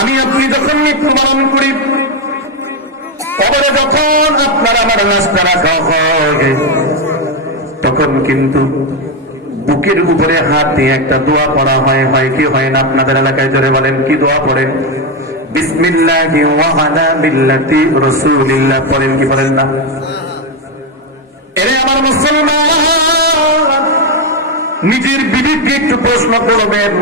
আমি আপনি যখন মৃত্যুবরণ করি, কবরে যখন আপনার আমার লাশটা রাখা হয়, তখন কিন্তু বুকের উপরে হাত দিয়ে একটা দোয়া পড়া হয়। হয় কি হয় না? আপনাদের এলাকায় জোরে বলেন, কি দোয়া পড়েন? বিসমিল্লাহি ওয়া আলা মিল্লাতি রাসূলিল্লাহ পড়েন কি পড়েন না? এরে আমার মুসলমান, নিজের বিবেককে একটু প্রশ্ন করবেন।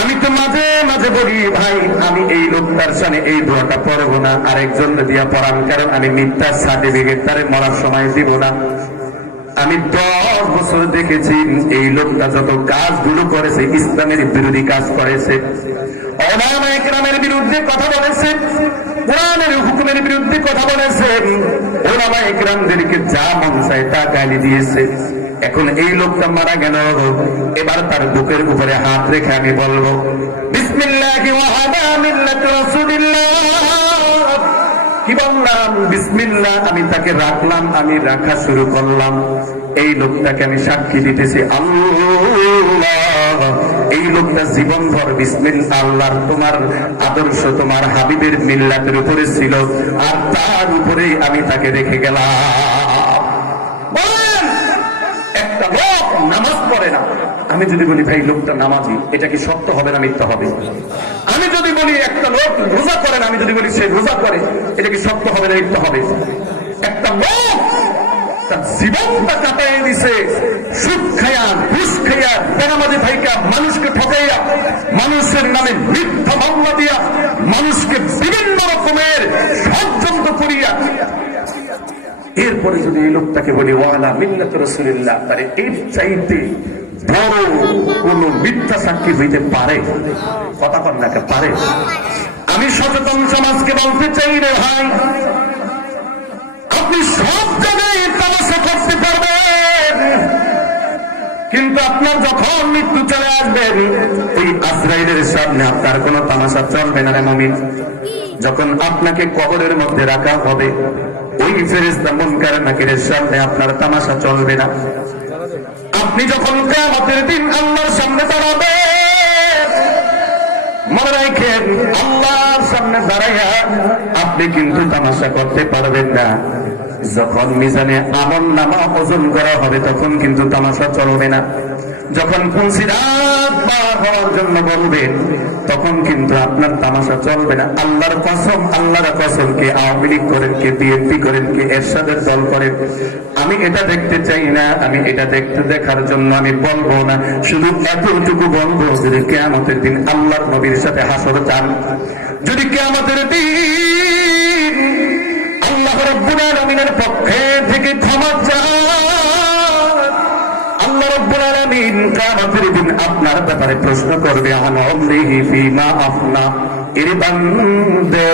আমি তো মাঝে মাঝে বলি, ভাই আমি এই লোকটার সামনে এই দোয়াটা পড়বো না, আরেকজন দিয়া পড়ান, কারণ আমি মিথ্যা সার্টিফিকেট তারে মরার সময় দিব না। আমি 10 বছর দেখেছি এই লোকটা যত কাজগুলো করেছে, ইসলামের বিরোধী কাজ করেছে, ওলামায়ে কেরামের বিরুদ্ধে কথা বলেছে, কোরআনের হুকুমের বিরুদ্ধে কথা বলেছে, ওলামায়ে কেরামদেরকে যা মন চায় তা গালি দিয়েছে। এখন এই লোকটা মারা গেল, এবার তার বুকের উপরে হাত রেখে আমি বলবো বিসমিল্লাহি ওয়া আলা মিল্লাতি রাসূলিল্লাহ। কি বললাম? বিসমিল্লাহ। আমি তাকে রাখলাম, আমি রাখা শুরু করলাম। এই লোকটাকে আমি সাক্ষী দিতেছি, আল্লাহ এই লোকটা জীবনভর বিসমিল্লাহ, আল্লাহর তোমার আদর্শ তোমার হাবিবের মিল্লাতের উপরে ছিল, আর তার উপরে আমি তাকে রেখে গেলাম। বলেন, একটা লোক নামাজ পড়ে না, আমি যদি বলি ভাই লোকটা নামাজি, এটা কি সত্য হবে না মিথ্যা হবে? আমি যদি বলি একটা লোক রোজা করে না, আমি যদি বলি সে রোজা করে, এটা কি সত্য হবে না মিথ্যা হবে? একটা লোক তার জীবনটা কাটাই দিছে সুদ খাইয়া, ঘুষ খাইয়া, বেনামাজি ভাইকা, মানুষকে ঠকাইয়া, মানুষের নামে মিথ্যা মামলা দিয়া, মানুষকে বিভিন্ন রকমের ষড়যন্ত্র করিয়া, এরপরে যদি এই লোকটাকে বলি ওয়ালা মিল্লাতি রাসূলিল্লাহ, তারে এর চাইতে বড় কোন মিথ্যা সাক্ষী হইতে পারে? কথা কন না, পারে? আমি সচেতন সমাজকে বলতে চাই রে ভাই, আপনি সব জায়গায় তামাশা করতে পারবেন, কিন্তু আপনার যখন মৃত্যু চলে আসবেন, ওই আজরাইলের সামনে আপনার কোনো তামাশা চলবে না রে মুমিন। যখন আপনাকে কবরের মধ্যে রাখা হবে, ওই ফেরেশতা মুনকার নাকিরের সামনে আপনার তামাশা চলবে না। আপনি যখন কিয়ামতের দিন আল্লাহর সামনে দাঁড়াবেন, মনে রাখেন আল্লাহর সামনে দাঁড়াইয়া আপনি কিন্তু তামাশা করতে পারবেন না। যখন মিজানে আমলনামা ওজন করা হবে, তখন কিন্তু তামাশা চলবে না। যখন পুলসিরাত পার হওয়ার জন্য বলবেন, তখন কিন্তু আপনার তামাশা চলবে না। আল্লাহর কসম, আল্লাহর কসম, কে আওয়ামী লীগ করেন, কে বিএনপি করেন, কে এরশাদের দল করেন, আমি এটা দেখতে চাই না, আমি এটা দেখার জন্য আমি বলবো না। শুধু এতটুকু বলবো, যদি কিয়ামতের দিন আল্লাহর নবীর সাথে হাসর চান, যদি কিয়ামতের দিন আল্লাহ রাব্বুল আলামিনের পক্ষে থেকে ক্ষমা চান, আল্লাহ রাব্বুল আলামিন কিয়ামতের দিন আপনার ব্যাপারে প্রশ্ন করবে, আন উমরিহি ফীমা আফনা, এর বান্দা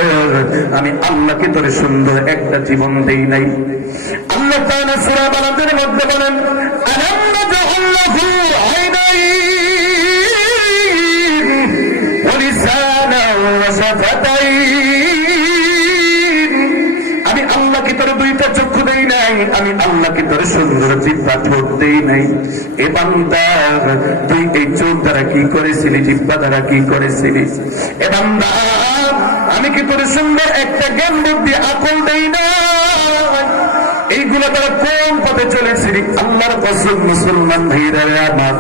আমি আল্লাহকে তোর সুন্দর একটা জীবন দেই নাই। আল্লাহ তাআলা সূরা বালাদের মধ্যে বলেন, আলাম নাজআল লাহু আইনাইন ওয়া লিসানান ওয়া শাফাতাইন, আমি আল্লাহকে তোর দুইটা চক্ষু দেই নাই, আমি আল্লাহকে তোর সুন্দর জিহ্বা ঠোঁট দেই নাই। এ বান্দা, তুই এই চোখ দ্বারা কি করেছিলি, জিহ্বা দ্বারা কি করেছিলি? এ বান্দা, আমি কি তোর সুন্দর একটা জ্ঞান বুদ্ধি আকল দেই না? এইগুলো তারা কোন পথে চলেছিলি? আল্লাহর কসম মুসলমান ভাইরা আমার,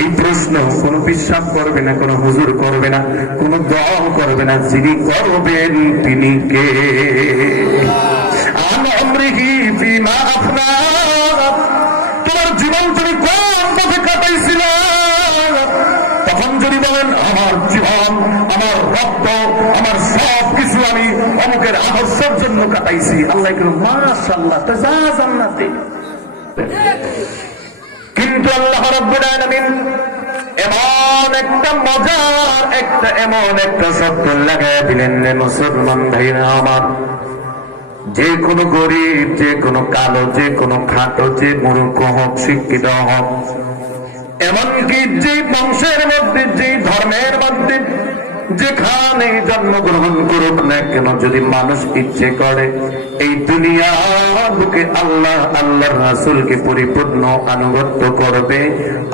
এই প্রশ্ন কোন বিশ্বাস করবে না, কোন হুজুর করবে না, কোন দল করবে না, যিনি করবেন তিনি কে? আন উমরিহি ফীমা আফনা, তোমার জীবন তুমি কোন পথে কাটাইছিল? তখন যদি বলেন আমার জীবন, আমার রক্ত, আমার সব কিছু আমি অমুকের আদর্শের জন্য কাটাইছি, আল্লাহ মাশাআল্লাহ, তো যা জান্নাতে। কিন্তু আল্লাহ রাব্বুল আলামিন এমন একটা মজার এমন একটা শব্দ লাগায় দিলেন রে মুসলমান ভাইরা আমার, যে কোনো গরিব, যে কোনো কালো, যে কোনো খাটো, যে মূর্খ হোক, শিক্ষিত হোক, এমনকি যে বংশের মধ্যে, যে ধর্মের মধ্যে যেখানে জন্মগ্রহণ করুক না কেন, যদি মানুষ ইচ্ছে করে এই দুনিয়ার বুকে আল্লাহ আল্লাহর রাসূলকে পরিপূর্ণ আনুগত্য করবে,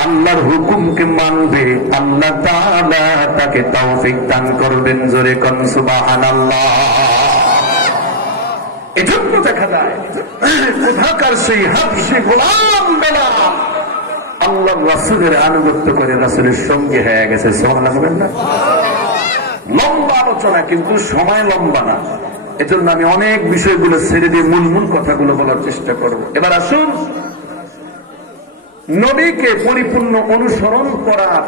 আল্লাহর হুকুমকে মানবে, আল্লাহ তাআলা তাকে তৌফিক দান করবেন। জোরে কোন সুবহানাল্লাহ। এজন্য দেখা যায় কোথাকার সেই হাবশী গোলাম বেলাল আল্লাহর রাসূলের আনুগত্য করে রাসূলের সঙ্গে হয়ে গেছে। সুবহানাল্লাহ বলেন না? লম্বা আলোচনা, কিন্তু সময় লম্বা না, এজন্য আমি অনেক বিষয়গুলো ছেড়ে দিয়ে মূল কথাগুলো বলার চেষ্টা করব। এবার আসুন, নবীকে পরিপূর্ণ অনুসরণ করার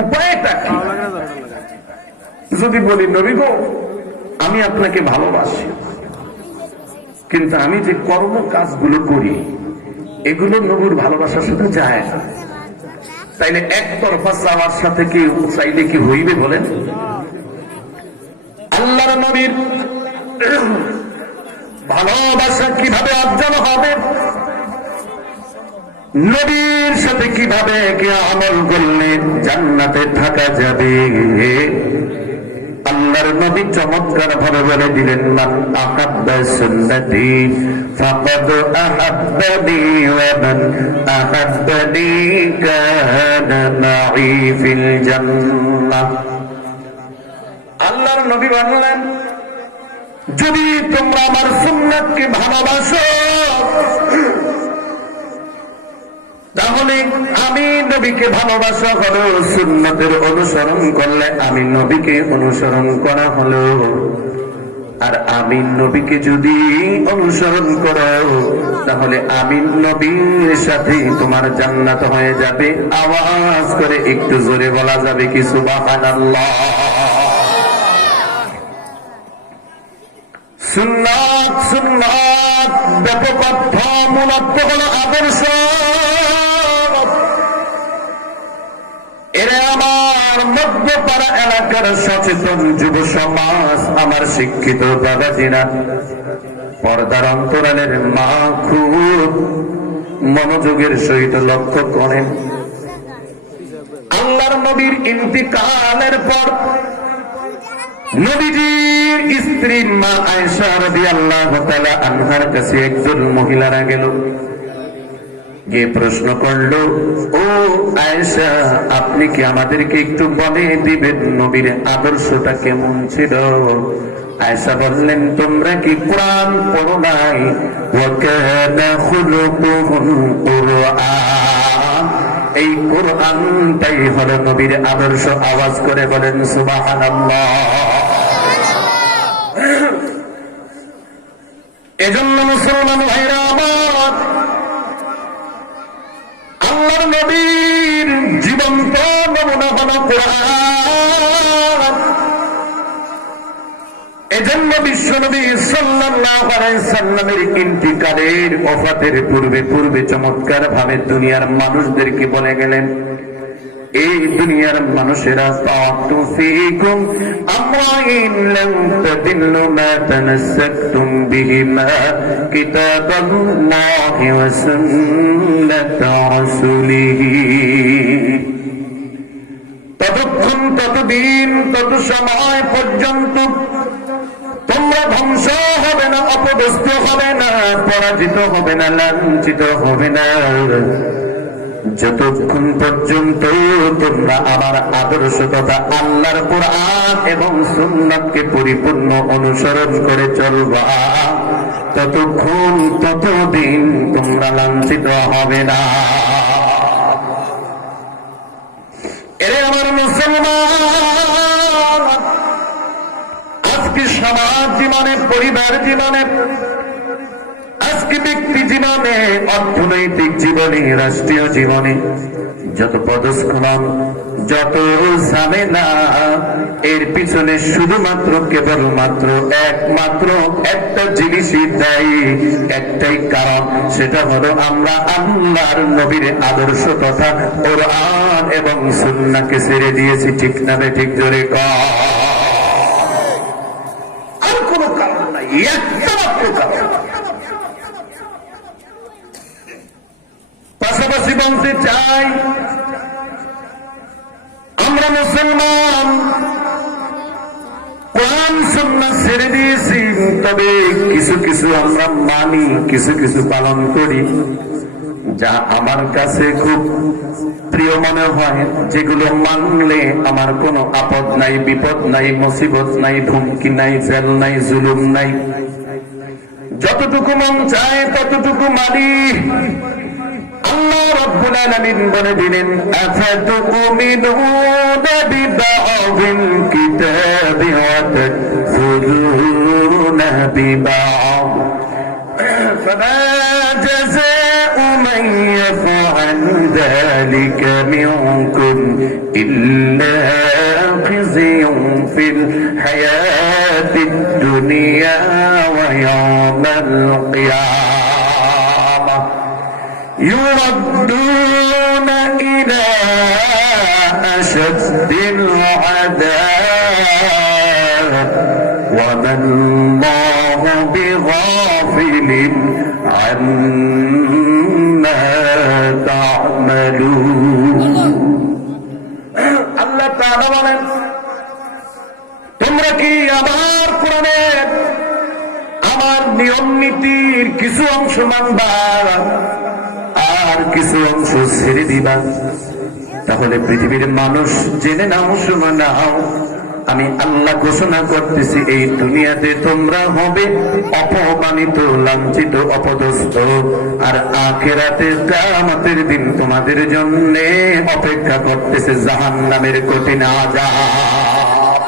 উপায়টা কি? যদি বলি নবী গো আমি আপনাকে ভালোবাসি, কিন্তু আমি যে কর্ম কাজগুলো করি এগুলো নবীর ভালোবাসার সাথে যায় না, তাইলে একতরফা চাওয়ার সাথে কি চাইলে কি হইবে বলেন? আল্লাহর নবীর ভালোবাসা কিভাবে অর্জন হবে, নবীর সাথে কিভাবে কি আমল করলে জান্নাতে থাকা যাবে, আল্লাহর নবী চমৎকার ভাবে বলে দিলেন, মান আহাব্বা সুন্নতি ফাকাদ আহাব্বানি ওয়া মান আহাব্বানি কানা মাই ফিল জান্নাহ। আল্লাহর নবী বললেন, যদি তোমরা আমার সুন্নাতকে ভালোবাসো তাহলে আমি নবীকে ভালোবাসা হলো, সুন্নতের অনুসরণ করলে আমি নবীকে অনুসরণ করা হলো। আর আমি নবীকে যদি অনুসরণ করো তাহলে আমি নবীর সাথে তোমার জান্নাত হয়ে যাবে। আওয়াজ করে একটু জোরে বলা যাবে কি সুবহানাল্লাহ? সুন্নাত সুন্নাত ব্যাপক অর্থ, মূল অর্থ হলো আদর্শ। এরা আমার মধ্যপাড়া এলাকার সচেতন যুব সমাজ, আমার শিক্ষিত দাদাজিরা, পর্দার অন্তরালের মা, খুব মনোযোগের সহিত লক্ষ্য করেন। আল্লাহর নবীর ইন্তিকালের পর নবীজির স্ত্রী মা আয়েশা রাদিয়াল্লাহু তাআলা আনহার কাছে একজন মহিলারা গেল, গিয়ে প্রশ্ন করলো, ও আয়েশা আপনি কি আমাদেরকে একটু বলে দিবেন নবীর আদর্শটা কেমন ছিল? আয়েশা বললেন, তোমরা কি কোরআন পড়ো নাই? ওয়া কানা খুলুকুহুল কুরআন, এই কোরআনটাই হলো নবীর আদর্শ। আওয়াজ করে বলেন সুবহানাল্লাহ। এজন্য মুসলমান ভাইরা আমার, আল্লাহর নবীর জীবন্ত নমুনা হলো কোরআন। এজন্য বিশ্বনবী সাল্লাল্লাহু আলাইহি সাল্লামের ইন্তিকালের ওফাতের পূর্বে চমৎকার ভাবে দুনিয়ার মানুষদেরকে বলে গেলেন, এই দুনিয়ার মানুষেরা তাওয়াক্তু ফীকুম আমরাইন লাম তাদিল্লু মা তামাসসাকতুম বিহিমা কিতাবাল্লাহি ওয়া সুন্নাতা রাসূলিহি। ততক্ষণ, ততদিন, তত সময় পর্যন্ত তোমরা ধ্বংস হবে না, অপদস্থ হবে না, পরাজিত হবে না, লাঞ্ছিত হবে না, যতক্ষণ পর্যন্ত তোমরা আমার আদর্শ তথা আল্লাহর কোরআন এবং সুন্নাতকে পরিপূর্ণ অনুসরণ করে চলবা, ততক্ষণ ততদিন তোমরা লাঞ্ছিত হবে না। এরে আমার মুসলমান, আজকে সমাজ জীবনে, পরিবার জীবনে, আজকে ব্যক্তি জীবনে, অর্থনৈতিক জীবনে, রাষ্ট্রীয় জীবনে যত পদস্খলন, যত ঝামেলা, এর পিছনে শুধুমাত্র কেবলমাত্র একমাত্র একটা জিনিসই দায়ী, একটাই কারণ, সেটা হলো আমরা আল্লাহর নবীর আদর্শ তথা কোরআন এবং সুন্নাহকে ছেড়ে দিয়েছি। ঠিক না ঠিক? জোরে কর। আর কোনো কারণ নাই, একটা মাত্র কারণ। পাশাপাশি বলতে চাই, আমরা মুসলমান কোরআন সুন্নাহ ছেড়ে দিয়েছি, তবে কিছু কিছু আমরা মানি, কিছু কিছু পালন করি, যা আমার কাছে খুব প্রিয় মনে হয়, যেগুলো মানলে আমার কোনো আপদ নাই, বিপদ নাই, মুসিবত নাই, ধুমকি নাই, জেল নাই, জুলুম নাই। যতটুকু মন চায় ততটুকু মানি। আল্লাহ রাব্বুল আলামিন বলে দিলেন, আফাতুমিনুনা বিবা'দিল কিতাবি ওয়া তাকফুরুনা বিবা'দ ফামা জাযাউ মান ইয়াফআল যালিকা মিনকুম ইল্লা খিzyun ফিল হায়াতিদ দুনিয়া ওয়া ইয়াওমাল কিয়ামাহ يردون إلى أشد العذاب وما الله بغافل عما تعملون الله تعالى বলেন, তোমরা কি আমার কোরআনের আমার নিয়ম নীতির কিছু অংশ মানবা আর কিছু অংশ ছেড়ে দিবা? তাহলে পৃথিবীর মানুষ জেনে নাও, শুনে নাও, আমি আল্লাহ ঘোষণা করতেছি, এই দুনিয়াতে তোমরা হবে অপমানিত, লাঞ্ছিত, অপদস্থ, আর আখিরাতে কিয়ামতের দিন তোমাদের জন্য অপেক্ষা করতেছে জাহান্নামের কঠিন আযাব।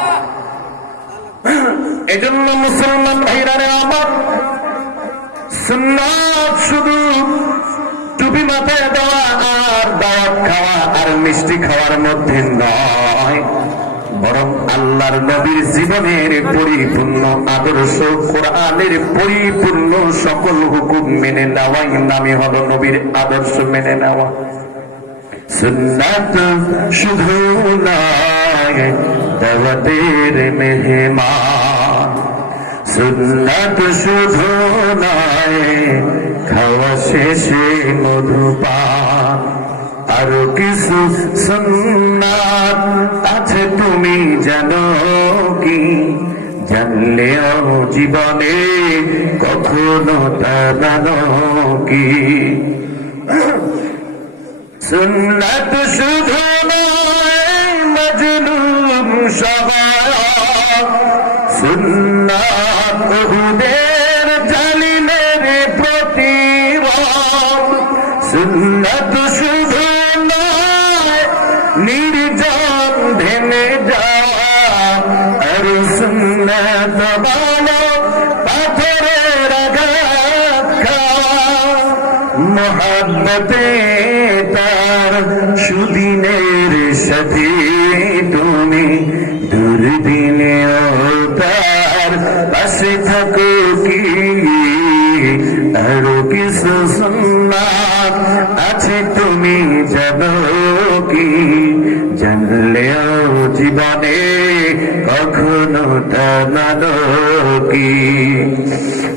এজন্য মুসলমান ভাইরা আমার, সুন্নাত শুধু টুপি মাথায় দেওয়া আর দাওয়াত খাওয়া আর মিষ্টি খাওয়ার মধ্যে নয়, বরং আল্লাহর নবীর জীবনের পরিপূর্ণ আদর্শ, কোরআনের পরিপূর্ণ সকল হুকুম মেনে নেওয়াই নামে হলো নবীর আদর্শ মেনে নেওয়া। সুন্নাত শুধু নয় দাওয়াতের মেহমান, সুন্নাত শুধু নয় খাওয়া শেষে মধুপান, আরো কিছু সুন্নাত আছে তুমি জানো কি? জানলেও জীবনে কখনো তা জানো কি? সুন্নাত শুধু নয় মজলুম শাবাব, সুন্নাত উহুদের জালিমের প্রতিবাদ, সুন্নাত শুধু নয় নির্জন ভেঙে যাওয়া, আর সুন্নাত বলো পাথরের আঘাত খাওয়া, মোহাব্বতে তার সুদিনের সাথে তুমি দুর্দিনেও তার পাশে থাকো কি? আরো কিছু সুন্নাত আছে তুমি জানো কি? জানলেও জীবনে কখনো তা মানো কি?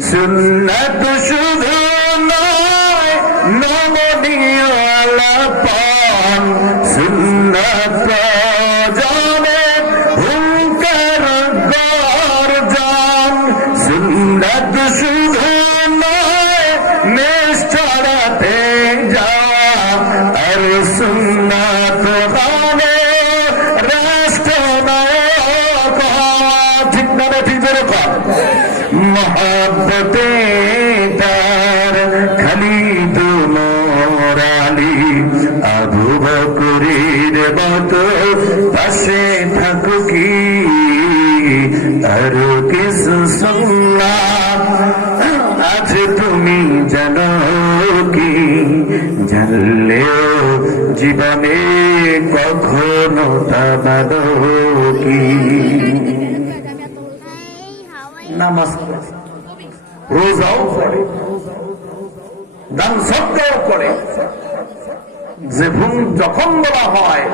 সুন্নাত শুধু নয় নমনীয় আলাপন, সুন্নাত জানে হুঙ্কার গর্জন, সুন্নাত শুধু নয় নিষ্ঠুরতে যাওয়া, আর সুন্নাত মানে রাষ্ট্রনায়ক হওয়া। ঠিক না ঠিক যেরকম মহব্বতে তার খালিদ মোরালি আবু বকরের মতো পাশে থাকো কি? আরো কিছু সুন্নাত আছে তুমি জানো কি? জানলেও জীবনে কখনো তা মানো কি? নামাজ পড়ে, রোজাও পড়ে, দান সদকাও করে, যখন বলা হয়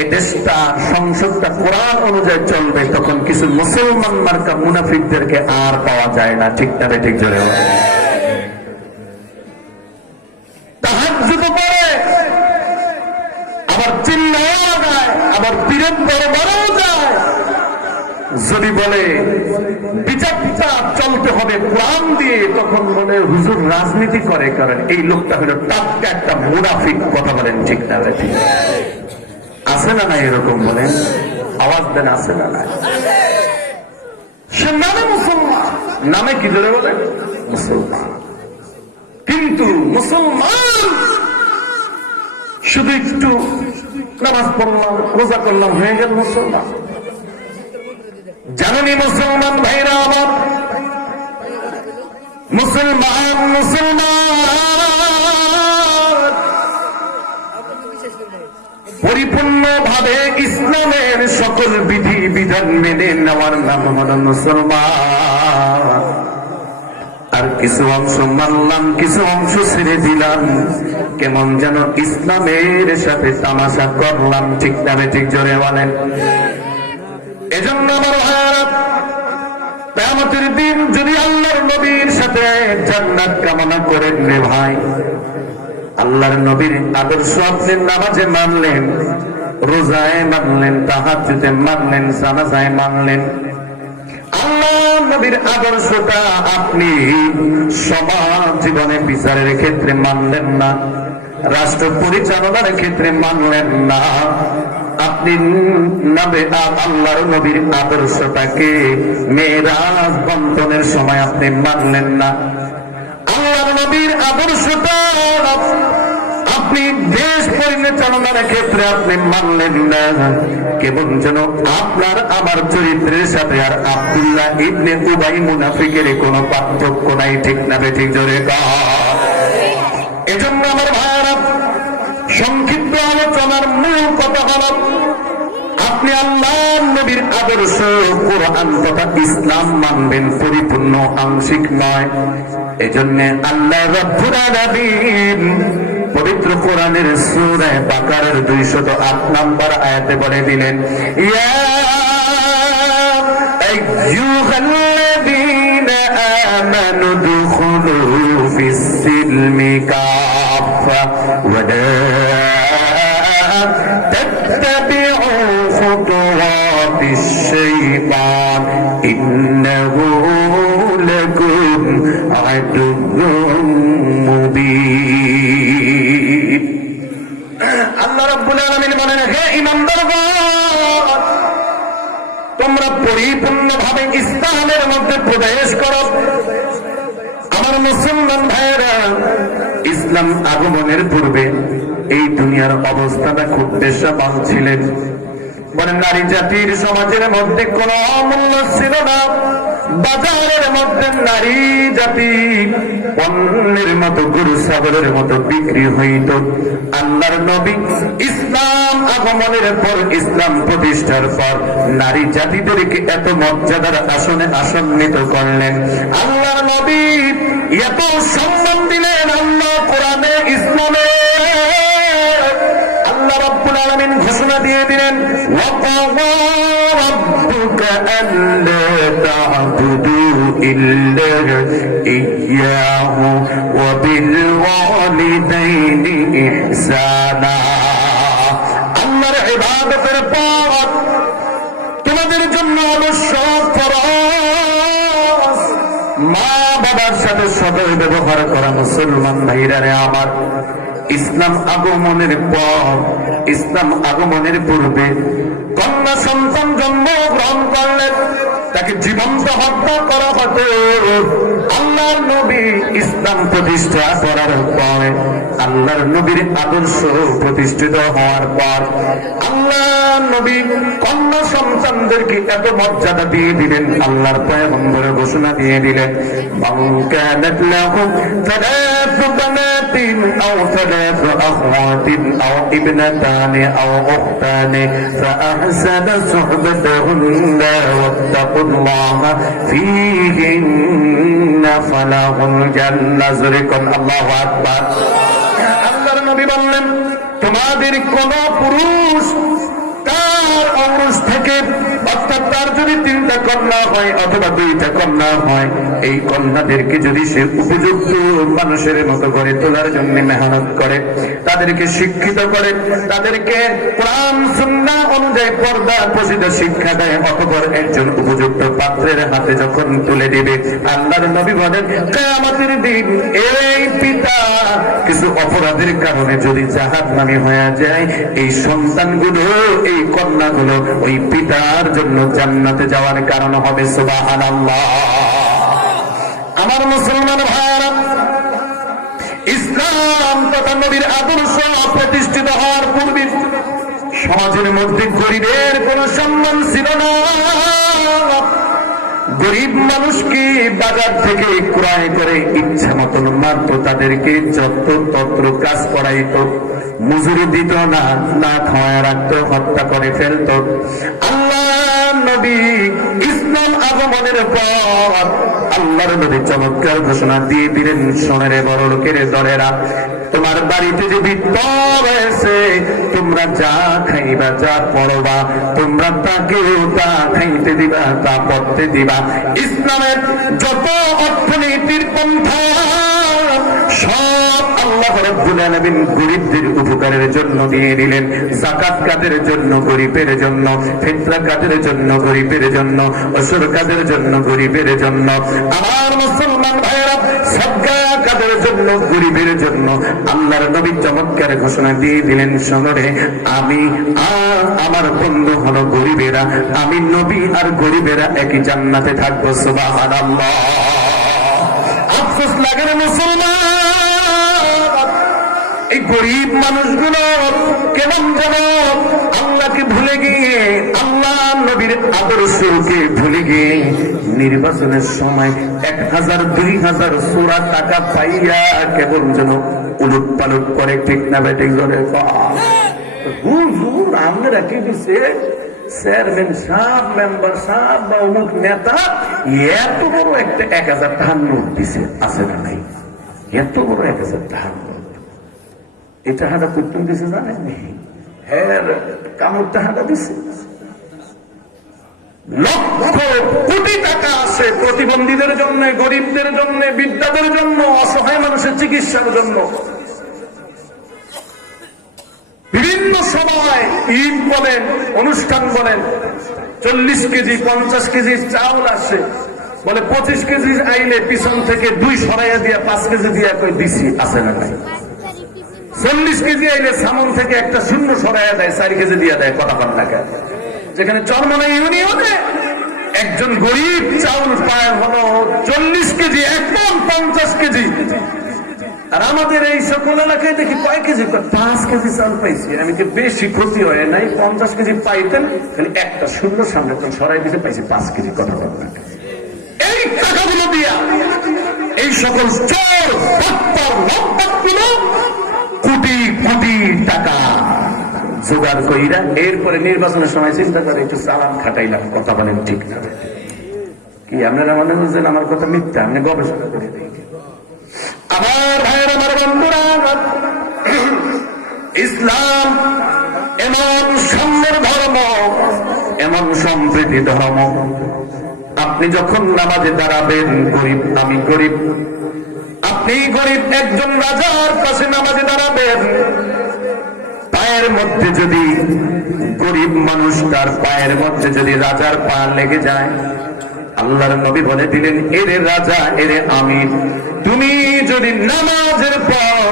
এই দেশটা সংসদটা কোরআন অনুযায়ী চলবে, তখন কিছু মুসলমান মার্কা মুনাফিকদেরকে আর পাওয়া যায় না। ঠিক না ঠিক জোরে তাহাজ্জুদ পড়ে, আবার চিল্লাও যায়, আবার পীরের দরবারেও যায়, যদি বলে বিচারটা চলতে হবে কোরআন দিয়ে, তখন বলে হুজুর রাজনীতি করে, কারণ এই লোকটা হলো টাটকা একটা মুনাফিক। কথা বলেন ঠিক না? ঠিক আছে না? না এরকম বলেন, আওয়াজ দেন, আছে না? না, সে নামে মুসলমান, নামে কি ধরে বলেন মুসলমান, কিন্তু মুসলমান শুধু একটু নামাজ পড়লাম, রোজা করলাম, হয়ে গেল মুসলমান। জানেনি মুসলমান ভাইরা আমার, মুসলমান পরিপূর্ণ ভাবে ইসলামের সকল বিধি বিধান মেনে নেওয়ার নাম হল মুসলমান। আর কিছু অংশ মানলাম, কিছু অংশ ছেড়ে দিলাম, কেমন যেন ইসলামের সাথে তামাশা করলাম। ঠিক না? ঠিক জোরে বলেন। এজন্য আমার ভাইরা, কিয়ামতের দিন যদি আল্লাহর নবীর সাথে জান্নাত কামনা করেন রে ভাই, আল্লাহর নবীর আদর্শ আপনি নামাজে মানলেন, রোজায় মানলেন, তাহাজ্জুদে মানলেন, জানাজায় মানলেন, আল্লাহর নবীর আদর্শটা আপনি সমাজ জীবনে বিচারের ক্ষেত্রে মানলেন না, রাষ্ট্র পরিচালনার ক্ষেত্রে মানলেন না, আপনি আল্লাহর নবীর আদর্শটাকে মেরাজ বন্ধনের সময় আপনি মানলেন না, আল্লাহর নবীর আদর্শটা আপনি দেশ পরিচালনার ক্ষেত্রে আপনি মানলেন না, কেমন যেন আপনার আমার চরিত্রের সাথে আর আব্দুল্লাহ ইবনে উবাই মুনাফিকের কোনো পার্থক্য নাই। ঠিক না? ঠিক জোরে কর। এজন্য আমার ভাইরা, সংক্ষিপ্ত আলোচনার মূল কথা হল, আপনি আল্লাহর নবীর আদর্শ কোরআন তথা ইসলাম মানবেন, পরিপূর্ণ আংশিক নয়। এজন্য আল্লাহ রাব্বুল আলামিন পবিত্র কোরআনের সূরা বাকারার 208 নম্বর আয়াতে বলে দিলেন, ইয়া আইয়ুহাল্লাযীনা আমানু দুখুলু ফিস-সিলমি কাফা ওয়া লা তাত্তাবিউ খুতুওয়াতিশ শাইতান ইন্নাহু লাকুম আদুউম মুবিন। আল্লাহ রাব্বুল আলামিন বলেন, হে ঈমানদারগণ, তোমরা পরিপূর্ণভাবে ইসলামের মধ্যে প্রবেশ করো। আমার মুসলমান ভাইয়েরা, ইসলাম আগমনের পূর্বে এই দুনিয়ার অবস্থাটা খুব বেশাবান ছিলেন। বলেন, নারী জাতির সমাজের মধ্যে কোন অমূল্য ছিল না, বাজারের মধ্যে নারী জাতি পণ্যের মতো, গরু ছাগলের মতো বিক্রি হইত। আল্লাহর নবী ইসলাম আগমনের পর, ইসলাম প্রতিষ্ঠার পর নারী জাতিদেরকে এত মর্যাদার আসনে আসন্নিত করলেন। আল্লাহর নবী এত সম্মান দিলেন। আল্লাহ কোরআনে ইসলামে আল্লাহ রাব্বুল আলামিন ঘোষণা দিয়ে দিলেন, ওয়াকাযা রাব্বুকা আল্লা তা'বুদু ইল্লা ইয়্যাহু ওয়া বিল ওয়ালিদাইনি ইহসানা। আল্লাহর ইবাদতের পর তোমাদের জন্য অবশ্য ফরজ মা বাবার সাথে সদয় ব্যবহার করা। মুসলমান ভাইরা রে আমার, ইসলাম আগমনের পর, ইসলাম আগমনের পূর্বে কন্যা সন্তান জন্মগ্রহণ করলেন, তাকে জীবন্ত হত্যা করা হতো। আল্লাহর নবী ইসলাম প্রতিষ্ঠা করার পর, আল্লাহর নবীর আদর্শ প্রতিষ্ঠিত হওয়ার পর, আল্লাহর নবী কন্যা সন্তানদেরকে এত মর্যাদা দিয়ে দিলেন। আল্লাহর পয়গম্বর ঘোষণা দিয়ে দিলেন, মান কানাত লাহু সালাসু বানাতিন আও সালাসু আখওয়াতিন আও ইবনাতানি আও উখতানি ফাআহসানা সুহবাতাহুন্না ওয়াত্তাকুল্লাহা ফীহিন্না ফালাহুল জান্নাহ। যুরিকুন আল্লাহু আকবার। আল্লাহর নবী বললেন, তোমাদের কোন পুরুষ তার অংশ থেকে, অর্থাৎ তার যদি 3 একটা কন্যা হয় অথবা দুইটা কন্যা হয়, এই কন্যাদেরকে যদি সে উপযুক্ত মানুষের মতো করে তোলার জন্য মেহনত করে, তাদেরকে শিক্ষিত করে, তাদেরকে কোরআন সুন্নাহ অনুযায়ী পর্দা প্রসিদ্ধ শিক্ষা দেয়, অতঃপর একজন উপযুক্ত পাত্রের হাতে যখন তুলে দিবে, আল্লাহর নবী বলেন কিয়ামতের দিন এই পিতা কিছু অপরাধের কারণে যদি জাহান্নামী হয়ে যায়, এই সন্তানগুলো, এই কন্যাগুলো ওই পিতার জন্য জান্নাতে যাওয়ার কারণ হবে। সুবহানাল্লাহ। আমার মুসলমান ভাইরা, ইসলাম তথা নবীর আদর্শ প্রতিষ্ঠিত হওয়ার পূর্বে সমাজের মধ্যে গরিবের কোন সম্মান ছিল না। গরিব মানুষকে বাজার থেকে ক্রয় করে ইচ্ছা মতন মারত, তাদেরকে যত তত্র কাজ করাইত, মজুরি দিত না, না খাওয়ায় রাখতো, হত্যা করে ফেলত। আল্লাহ নবী ইসলাম আগমনের পর আল্লাহর নবী চমৎকার ঘোষণা দিয়ে দিলেন, শোনেরে বড় লোকের দলেরা, তোমার বাড়িতে যে বিদ্যা রয়েছে, তোমরা যা খাইবা, যা পড়বা, তোমরা তাকেও তা খাইতে দিবা, তা পড়তে দিবা। ইসলামের যত অর্থনীতির পন্থা সব আল্লাহ রাব্বুল আলামিন গরিবদের উপকারের জন্য দিয়ে দিলেন। যাকাত কাদের জন্য? গরিবের জন্য। ফিতরা কাদের জন্য? গরিবের জন্য। ওসর কাদের জন্য? গরিবের জন্য। আমার মুসলমান ভাইরা, সাদকা কাদের জন্য? গরিবের জন্য। আল্লাহর নবী চমৎকার ঘোষণা দিয়ে দিলেন, শোনরে, আমি আর আমার বন্ধু হলো গরিবেরা, আমি নবী আর গরিবেরা একই জান্নাতে থাকবো। সুবহানাল্লাহ। আফসোস লাগে রে মুসলমান, এই গরিব মানুষগুলো কেমন যেন আল্লাহকে ভুলে গিয়ে, আল্লাহ নবীর আদর্শকে ভুলে গিয়ে নির্বাচনের সময় 1000 2000 সূরা টাকা পাইয়া কেবল যেন উলট পালট করে। ঠিক না বেঠিক? জোরে হুজুর আমরা কি দিছে, চেয়ারম্যান সাহেব, মেম্বার সাহেব বা অমুক নেতা এত বড় একটা 1000 টাকার নোট দিছে, আছে না নাই? এত বড় 1000 টাকার নোট, এটা হাঁটা কুটুম দিছে জানেন? হ্যাঁ, কামড় টাকাটা দিছে। লক্ষ কোটি টাকা আছে প্রতিবন্ধীদের জন্য, গরিবদের জন্য, বিদ্যাদের জন্য, অসহায় মানুষের চিকিৎসার জন্য। বিভিন্ন সময় ঈদ বলেন, অনুষ্ঠান বলেন, 40 কেজি 50 কেজি চাউল আসে, বলে 25 কেজি আইলে পিছন থেকে 2 সরাইয়া দিয়া 5 কেজি দিয়া কই দিছি, আছে না নাই? 40 কেজি আইলে সামন থেকে একটা শূন্য সরাইয়া দেয়, 4 কেজি দিয়া দেয়। কথা বল না কেন? যেখানে চরমনা ইউনিয়নে একজন গরিব চাউল পায় হলো 40 কেজি, একদম 50 কেজি। আর আমাদের এই সকল এলাকায় দেখি কয় কেজি? 5 কেজি চাউল পাইছি। আমি কি বেশি ক্ষতি হয় নাই? 50 কেজি পাইতেন, খালি একটা শূন্য সামনে তো সরাই দিতে পাইছি 5 কেজি। কথা বল না? এই টাকাগুলো দিয়া এই সকল চোর গুলো কোটি কোটি টাকা জোগাড় কইরা এরপরে নির্বাচনের সময় চিন্তা করে একটু চালান খাটাইলাম। কথা বলেন ঠিক না? কি আপনারা মনে করছেন আমার কথা মিথ্যা? আপনি গবেষণা করে দেখেন। আমার ভাইয়ের, আমার বন্ধুরা, ইসলাম এমন সুন্দর ধর্ম, এমন সম্প্রীতি ধর্ম। আপনি যখন নামাজে দাঁড়াবেন, গরিব, আমি গরিব, আপনি গরিব, একজন রাজার কাছে নামাজে দাঁড়াবেন, পায়ের মধ্যে যদি গরিব মানুষ, তার পায়ের মধ্যে যদি রাজার পা লেগে যায়, আল্লাহর নবী বলে দিলেন, এরে রাজা, এরে আমির, তুমি যদি নামাজের পর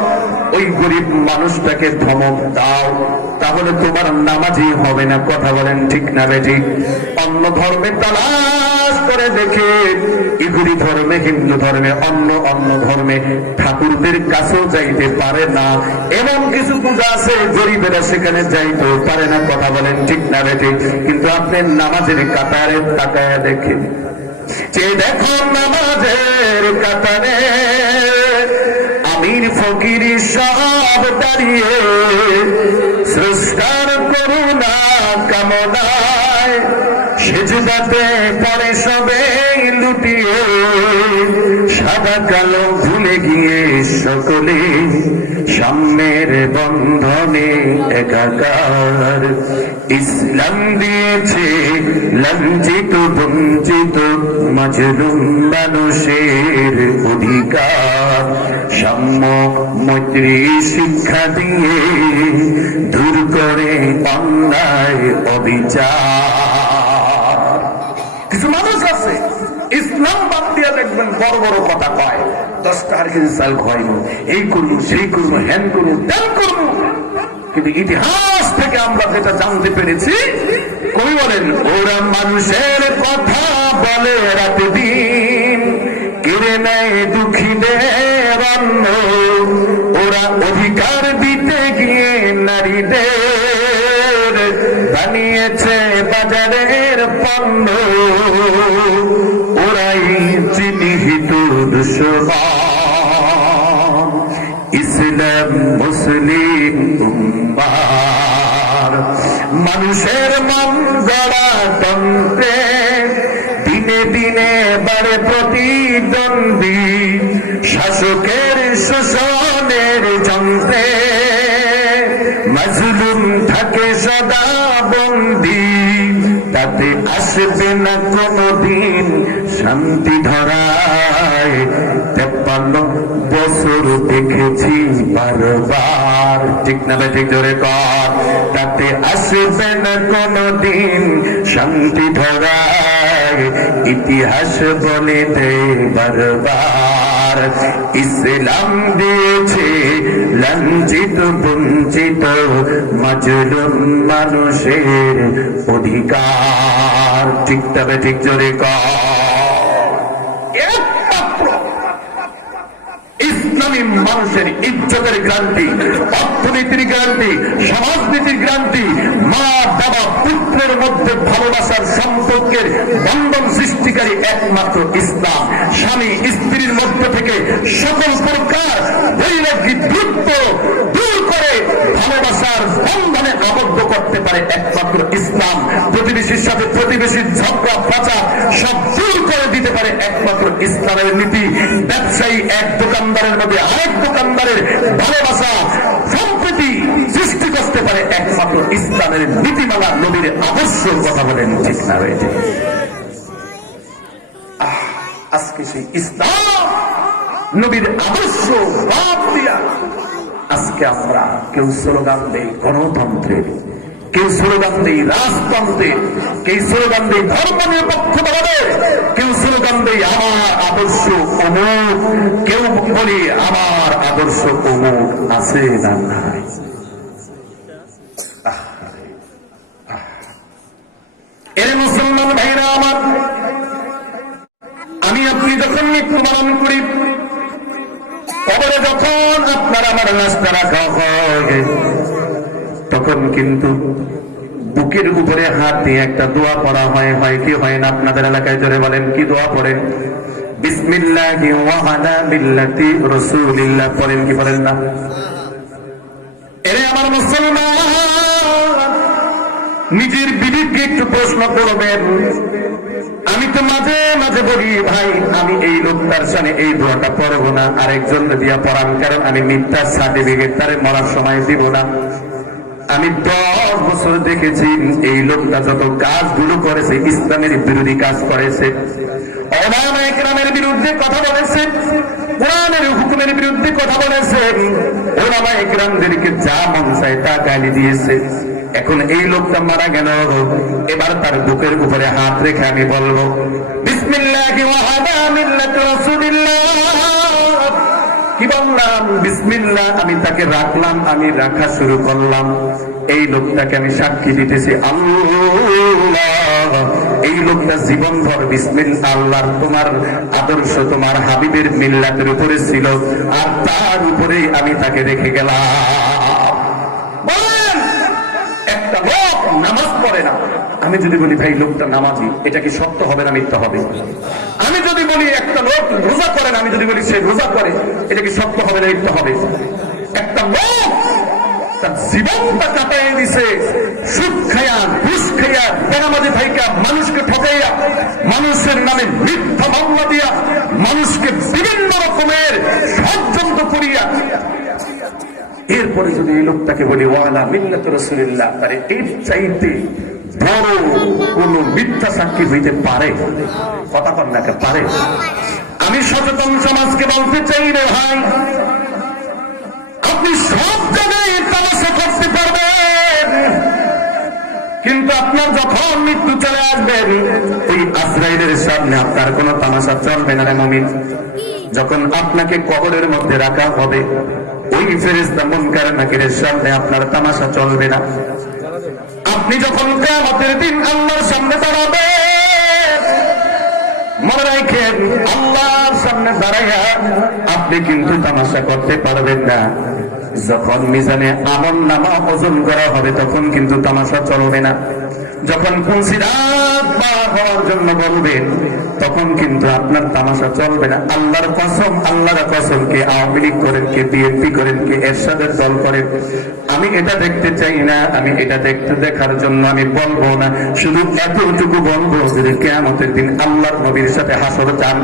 ওই গরিব মানুষটাকে ধমক দাও, তাহলে তোমার নামাজই হবে না। কথা বলেন ঠিক না বেঠিক? অন্য ধর্মে তালাশ করে দেখে, ইহুদি ধর্মে, হিন্দু ধর্মে, অন্য ধর্মে ঠাকুরদের কাছেও যাইতে পারে না। এমন কিছু পূজা আছে গরিবেরা সেখানে যাইতেও পারে না। কথা বলেন ঠিক না বেঠিক? কিন্তু আপনি নামাজের কাতারে তাকায় দেখেন, যে দেখো নামাজের কাতারে আমির ফকির সব দাঁড়িয়ে স্রষ্টার করুণা কামনায় সেজদাতে পড়ে সবে লুটিয়ে, সাদা কালো ভুলে গিয়ে সকলে সাম্যের বন্ধনে একাকার। ইসলাম দিয়েছে লাঞ্ছিত বঞ্চিত মাজলুম মানুষের অধিকার। সাম্য মৈত্রী শিক্ষা দিয়ে দূর করে অন্যায় অবিচার। কিছু মানুষ আছে ইসলাম বাদ দিয়ে দেখবেন বড় বড় কথা কয়, 10 টাকার কেজি চাল খাইব, এই করবো সেই করবো, হ্যান করবো ত্যান করবো। কিন্তু ইতিহাস থেকে আমরা যেটা জানতে পেরেছি, কবি বলেন ওরা মানুষের কথা বলে রাত দিন, কেড়ে নেয় দুঃখীদের অন্ন। ওরা অধিকার দিতে গিয়ে নারীদের বানিয়েছে বাজারের পণ্য। ওরাই চিহ্নিত দুশমন ইসলাম মুসলিম উম্মার। মানুষের মন গড়া তন্ত্রে দিনে দিনে বাড়ে প্রতিদ্বন্দ্বী, শাসকের শোষণের যন্ত্রে মাজলুম থাকে সদা বন্দী। তাতে আসবে না কোনদিন শান্তি ধরায়, 53 বছর দেখেছি বারবার। ঠিক না ঠিক জোরে কর। তাতে আসবে না কোনদিন শান্তি ধরায়, ইতিহাস বলে দেয় বারবার। ইসলাম দিয়েছে লাঞ্ছিত বঞ্চিত মাজলুম মানুষের অধিকার। ঠিক তবে ঠিক জোরে একমাত্র ইসলামী মানুষের ইজ্জতের গ্রান্টি, অর্থনীতির গ্রান্টি, সমাজনীতির গ্রান্টি, মা বাবা পুত্রের মধ্যে ভালোবাসার সম্পর্কের বন্ধন সৃষ্টিকারী একমাত্র ইসলাম। স্বামী স্ত্রীর মধ্যে থেকে সকল প্রকার বৈরাগ্য দ্রুত দূর করে ভালোবাসার বন্ধনে আবদ্ধ করতে পারে একমাত্র ইসলাম। প্রতিবেশীর সাথে প্রতিবেশীর ঝগড়া ফাঁচা সব দূর করে দিতে পারে একমাত্র ইসলামের নীতি। ব্যবসায়ী এক দোকানদারের মধ্যে আরেক দোকানদারের ভালোবাসা সম্প্রীতি সৃষ্টি করতে পারে একমাত্র ইসলামের নীতিমালা, নবীর আদর্শ। কথা বলেন ঠিক না হয়েছে? আজকে সেই ইসলাম নবীর আদর্শ বাদ দিয়া আজকে আমরা কেউ স্লোগান দেই গণতন্ত্রের, কেউ স্লোগান দেই রাজতন্ত্রের, কেউ স্লোগান দেই ধর্ম নিরপেক্ষতাবাদের, কেউ স্লোগান দেই আমার আদর্শ অমুক, কেউ বলি আমার আদর্শ অমুক। আছে না নাই? এর মুসলমান ভাইরা আমার, আমি আপনি যখন মৃত্যুবরণ করি, কবরে যখন আপনার আমার লাশটা রাখা হয়, তখন কিন্তু বুকের উপরে হাত দিয়ে একটা দোয়া পড়া হয়। হয় কি হয় না? আপনাদের এলাকায় জোরে বলেন, কি দোয়া পড়েন? বিসমিল্লাহি ওয়া আলা মিল্লাতি রাসূলিল্লাহ পড়েন কি পড়েন না? এরে আমার মুসলমান, নিজের বিবেককে একটু প্রশ্ন করবেন। আমি তো মাঝে মাঝে বলি ভাই আমি এই লোকটার সামনে এই দোয়াটা পড়বো না, আরেকজন দিয়া পড়ান, কারণ আমি মিথ্যার সার্টিফিকেট তারে মরার সময় দিব না। আমি 10 বছর দেখেছি এই লোকটা যত কাজগুলো করেছে ইসলামের বিরোধী কাজ করেছে, ওলামা ইকরামের বিরুদ্ধে কথা বলেছে, কোরআনের হুকুমের বিরুদ্ধে কথা বলেছে, ওলামা ইকরামদেরকে যা মন চায় তা গালি দিয়েছে। এখন এই লোকটা মারা গেল, এবার তার বুকের উপরে হাত রেখে আমি বলবো বিসমিল্লাহি ওয়া আলা মিল্লাতি রাসূলিল্লাহ। কি বললাম? বিসমিল্লাহ। আমি তাকে রাখলাম, আমি রাখা শুরু করলাম। এই লোকটাকে আমি সাক্ষী দিতেছি আল্লাহ, এই লোকটা জীবনভর বিসমিল্লাহ আল্লাহ তোমার আদর্শ তোমার হাবিবের মিল্লাতের উপরে ছিল, আর তার উপরেই আমি তাকে রেখে গেলাম। একটা লোক নামাজ পড়ে না, আমি যদি বলি ভাই লোকটা নামাজি, এটা কি সত্য হবে না মিথ্যা হবে? আমি যদি বলি একটা লোক রোজা করে না, আমি যদি বলি সে রোজা করে, এটা কি সত্য হবে না মিথ্যা হবে? একটা লোক তার জীবনটা কাটাই দিছে সুদ খাইয়া, ঘুষ খাইয়া, বেনামাজি থাইকা, মানুষকে ঠকাইয়া, মানুষের নামে মিথ্যা মামলা দিয়া, মানুষকে বিভিন্ন রকমের ষড়যন্ত্র করিয়া, এরপরে যদি এই লোকটাকে বলি ওয়ালা মিল্লাত রাসূলিল্লাহ, তারে এর চাইতে বড় কোন মিথ্যা সাক্ষী হইতে পারে? কথা কন না, পারে? আমি সচেতন সমাজকে বলতে চাই রে ভাই, আপনি সব জায়গায় তামাশা করতে পারবেন, কিন্তু আপনার যখন মৃত্যু চলে আসবেন, ওই আজরাইলের সামনে আপনার কোনো তামাশা চলবে না রে মুমিন। যখন আপনাকে কবরের মধ্যে রাখা হবে, ওই ফেরেশতা মুনকার নাকিরের সামনে আপনার তামাশা চলবে না। আপনি যখন কিয়ামতের দিন আল্লাহর সামনে দাঁড়াবেন, মনে রাখেন আল্লাহর সামনে দাঁড়াইয়া আপনি কিন্তু তামাশা করতে পারবেন না। যখন মিজানে আমলনামা ওজন করা হবে, তখন কিন্তু তামাশা চলবে না। যখন ফুলসিরাত পার হওয়ার জন্য বলবেন, তখন কিন্তু আপনার তামাশা চলবে না। আল্লাহর কসম, আল্লাহর কসম, কে আওয়ামী লীগ করেন, কে বিএনপি করেন, কে এরশাদের দল করেন, আমি এটা দেখতে চাই না, আমি এটা দেখার জন্য আমি বলবো না। শুধু এতটুকু বলবো, যদি কিয়ামতের দিন আল্লাহর নবীর সাথে হাসর চান,